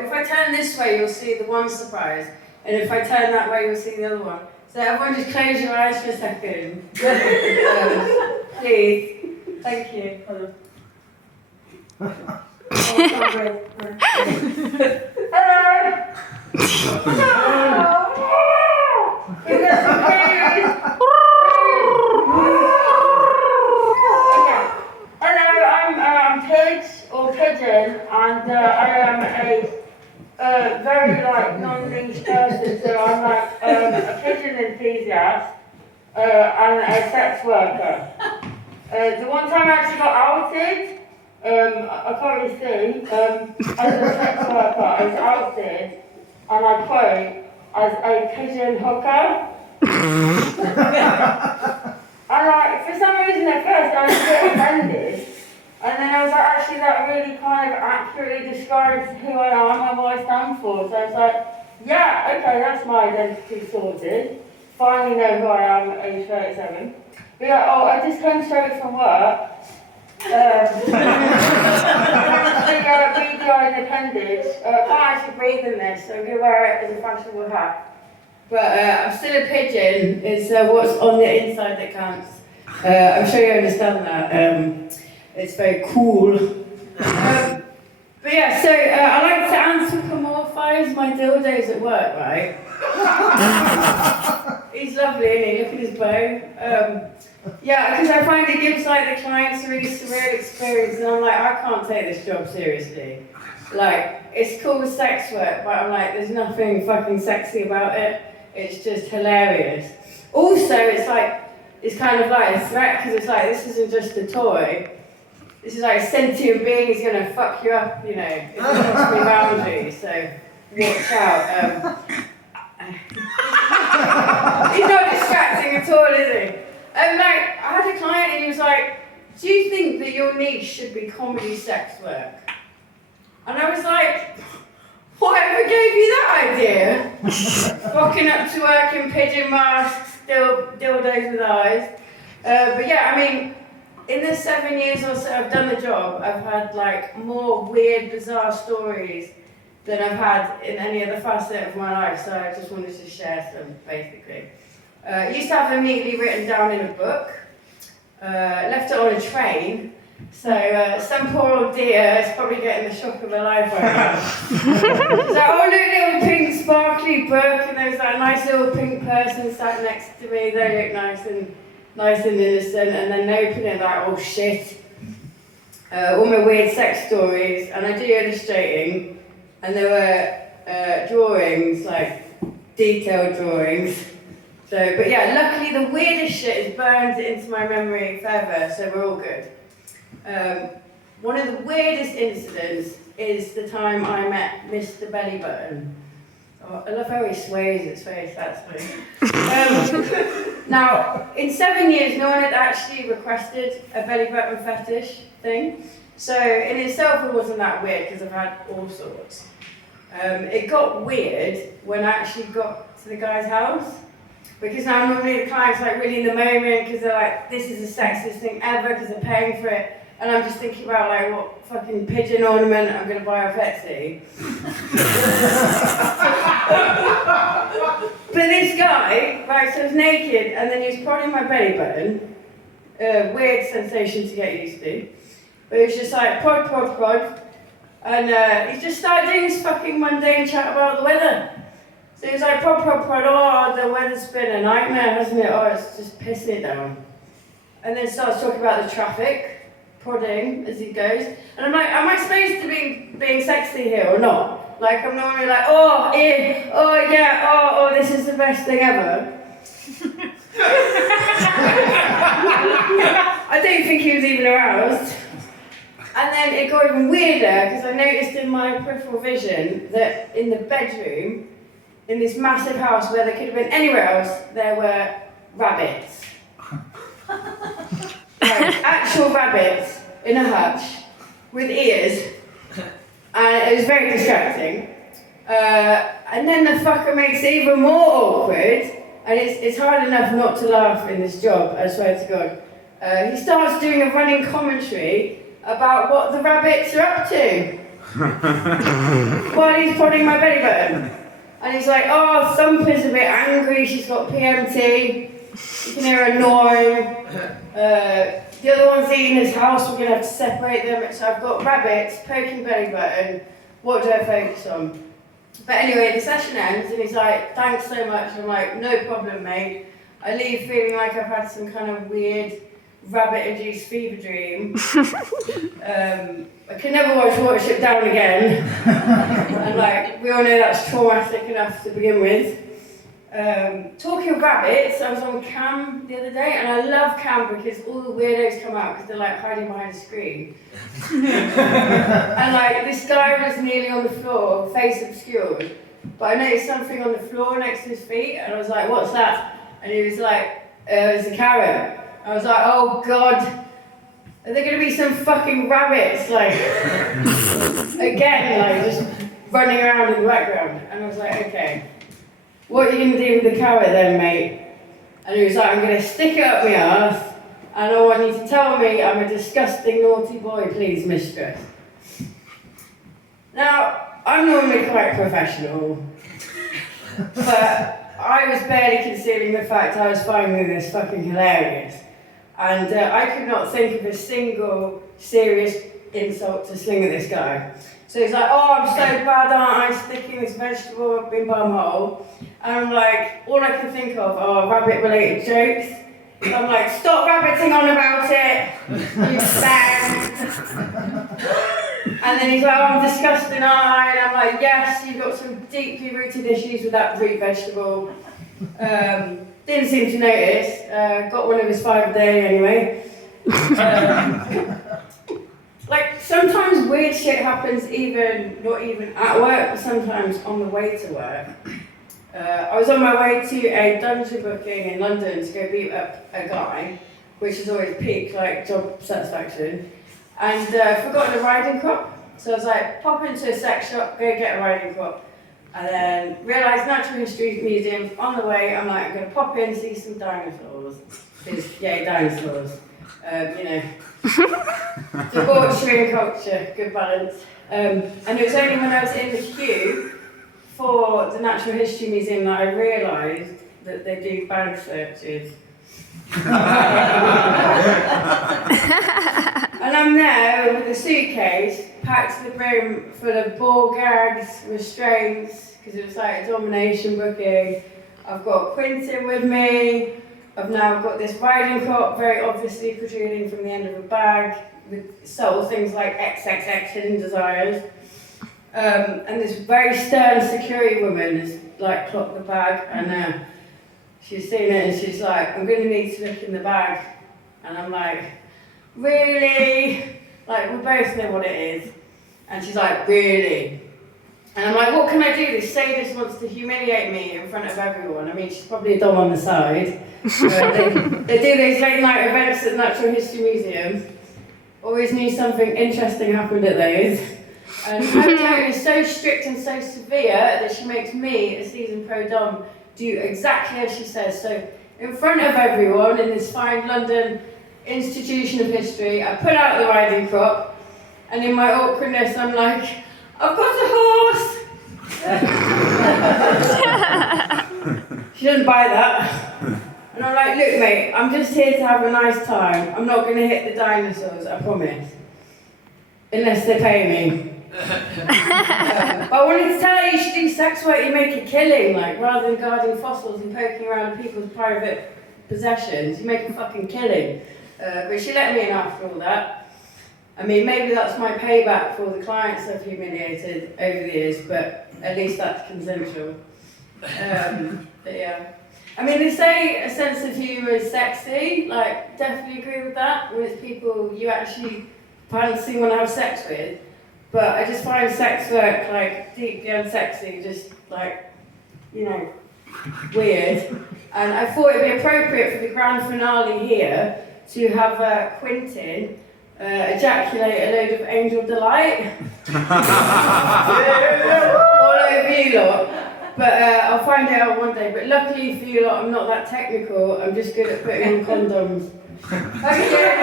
If I turn this way, you'll see the one surprise, and if I turn that way, you'll see the other one. So everyone just close your eyes for a second. Please. Thank you. Hello! I'm Pidge or Pidgeon, and I am a very non-niche person. So I'm a pigeon enthusiast and a sex worker. The one time I actually got outed, I can't really see, as a sex worker, I was outed, and I quote, as a pigeon hooker. And for some reason at first I was a bit offended, and then I was actually that really kind of accurately describes who I am and what I stand for. So I was like, yeah, okay, that's my identity sorted. Finally know who I am at age 37. But yeah, I just came straight from work. Beady-eyed appendage. I can't actually breathe in this, so I'm going to wear it as a fashionable hat. But I'm still a pigeon. It's what's on the inside that counts. I'm sure you understand that. It's very cool. But yeah, so I like to anthropomorphise my dildos at work, right? He's lovely, isn't he? Look at his bow. Yeah, because I find it gives the clients a really surreal experience, and I'm I can't take this job seriously. It's called sex work, but I'm there's nothing fucking sexy about it. It's just hilarious. Also, it's kind of a threat, because it's this isn't just a toy. This is a sentient being is going to fuck you up, you know. It's crossing the boundaries, so watch out. He's not distracting at all, is he? I had a client and he was do you think that your niche should be comedy sex work? And I was whatever gave you that idea? Rocking up to work in pigeon masks, dildos with eyes. But yeah, in the 7 years or so I've done the job, I've had more weird, bizarre stories than I've had in any other facet of my life, so I just wanted to share some, basically. I used to have them neatly written down in a book, left it on a train, so some poor old dear is probably getting the shock of her life right now. So, look, little pink sparkly book, and there's that nice little pink person sat next to me, they look nice and innocent, and then they open it oh shit. All my weird sex stories, and I do illustrating, and there were drawings, detailed drawings. So, but yeah, luckily the weirdest shit is burned into my memory forever, so we're all good. One of the weirdest incidents is the time I met Mr. Belly Button. Oh, I love how he sways his face, that's funny. Now, in 7 years, no one had actually requested a belly button fetish thing. So, in itself, it wasn't that weird, because I've had all sorts. It got weird when I actually got to the guy's house. Because now normally the client's really in the moment, because they're this is the sexiest thing ever, because they're paying for it. And I'm just thinking about what fucking pigeon ornament I'm going to buy off Etsy. But this guy, so I was naked, and then he was prodding my belly button. Weird sensation to get used to. But he was just prod, prod, prod. And he just started doing this fucking mundane chat about the weather. So he was prod, prod, prod, oh, the weather's been a nightmare, hasn't it? Oh, it's just pissing it down. And then starts talking about the traffic, prodding as he goes. And I'm am I supposed to be being sexy here or not? I'm normally oh, yeah, oh, yeah, oh, this is the best thing ever. I don't think he was even aroused. And then it got even weirder, because I noticed in my peripheral vision that in the bedroom, in this massive house where there could have been anywhere else, there were rabbits. Actual rabbits in a hutch with ears. And it was very distracting. And then the fucker makes it even more awkward. And it's hard enough not to laugh in this job, I swear to God. He starts doing a running commentary about what the rabbits are up to. while he's prodding my belly button. And he's like, oh, Thumper's a bit angry, she's got PMT. You can hear her gnawing. The other one's eating his house, we're going to have to separate them. So I've got rabbits poking belly button. What do I focus on? But anyway, the session ends and he's like, thanks so much. I'm like, no problem, mate. I leave feeling like I've had some kind of weird rabbit-induced fever dream. I can never watch Watership Down again. And like, we all know that's traumatic enough to begin with. Talking of rabbits, I was on cam the other day, and I love cam because all the weirdos come out because they're like hiding behind a screen. And like, this guy was kneeling on the floor, face obscured, but I noticed something on the floor next to his feet, and I was like, what's that? And he was like, it's a carrot. I was like, oh God, are there going to be some fucking rabbits, like, again, like, just running around in the background? And I was like, okay, what are you going to do with the carrot then, mate? And he was like, I'm going to stick it up my arse, and I want you to tell me I'm a disgusting, naughty boy, please, mistress. Now, I'm normally quite professional, but I was barely concealing the fact I was finding this fucking hilarious. And I could not think of a single serious insult to sling at this guy. So he's like, oh, I'm so bad, aren't I, sticking this vegetable up in bumhole? And I'm like, all I can think of are rabbit-related jokes. And I'm like, stop rabbiting on about it, you spam. And then he's like, oh, I'm disgusting, aren't I? And I'm like, yes, you've got some deeply rooted issues with that root vegetable. Didn't seem to notice. Got one of his 5 a day anyway. Like, sometimes weird shit happens not even at work, but sometimes on the way to work. I was on my way to a dungeon booking in London to go beat up a guy, which is always peak, like, job satisfaction. And forgotten a riding crop. So I was like, pop into a sex shop, go get a riding crop. And then realised Natural History Museum on the way. I'm like, I'm going to pop in, see some dinosaurs. Because, yay, dinosaurs. You know, debauchery and culture, good balance. And it was only when I was in the queue for the Natural History Museum that I realised that they do bag searches. And I'm there with a suitcase packed to the brim full of ball gags, restraints, because it was like a domination booking. I've got Quentin with me. I've now got this riding crop very obviously protruding from the end of a bag with subtle things like XXX hidden desires. And this very stern security woman has like clocked the bag, and she's seen it and she's like, I'm going to need to look in the bag. And I'm like, really? Like, we both know what it is. And she's like, really? And I'm like, what can I do? This sadist wants to humiliate me in front of everyone. I mean, she's probably a dom on the side. They do these late night events at the Natural History Museum. Always knew something interesting happened at those. And her tone is so strict and so severe that she makes me, a seasoned pro dom, do exactly as she says. So in front of everyone in this fine London institution of history, I pull out the riding crop, and in my awkwardness I'm like, I've got a horse! She doesn't buy that. And I'm like, look mate, I'm just here to have a nice time. I'm not going to hit the dinosaurs, I promise. Unless they pay me. But I wanted to tell her you should do sex work, you make a killing, like, rather than guarding fossils and poking around people's private possessions, you make a fucking killing. But she let me in after all that. I mean, maybe that's my payback for the clients I've humiliated over the years, but at least that's consensual. But yeah. I mean, they say a sense of humour is sexy, like, definitely agree with that, when it's people you actually fancy want to have sex with. But I just find sex work, like, deeply unsexy, just, like, you know, weird. And I thought it'd be appropriate for the grand finale here to have Quentin ejaculate a load of angel delight. All over you lot. But I'll find it out one day. But luckily for you lot, I'm not that technical. I'm just good at putting on condoms. Okay.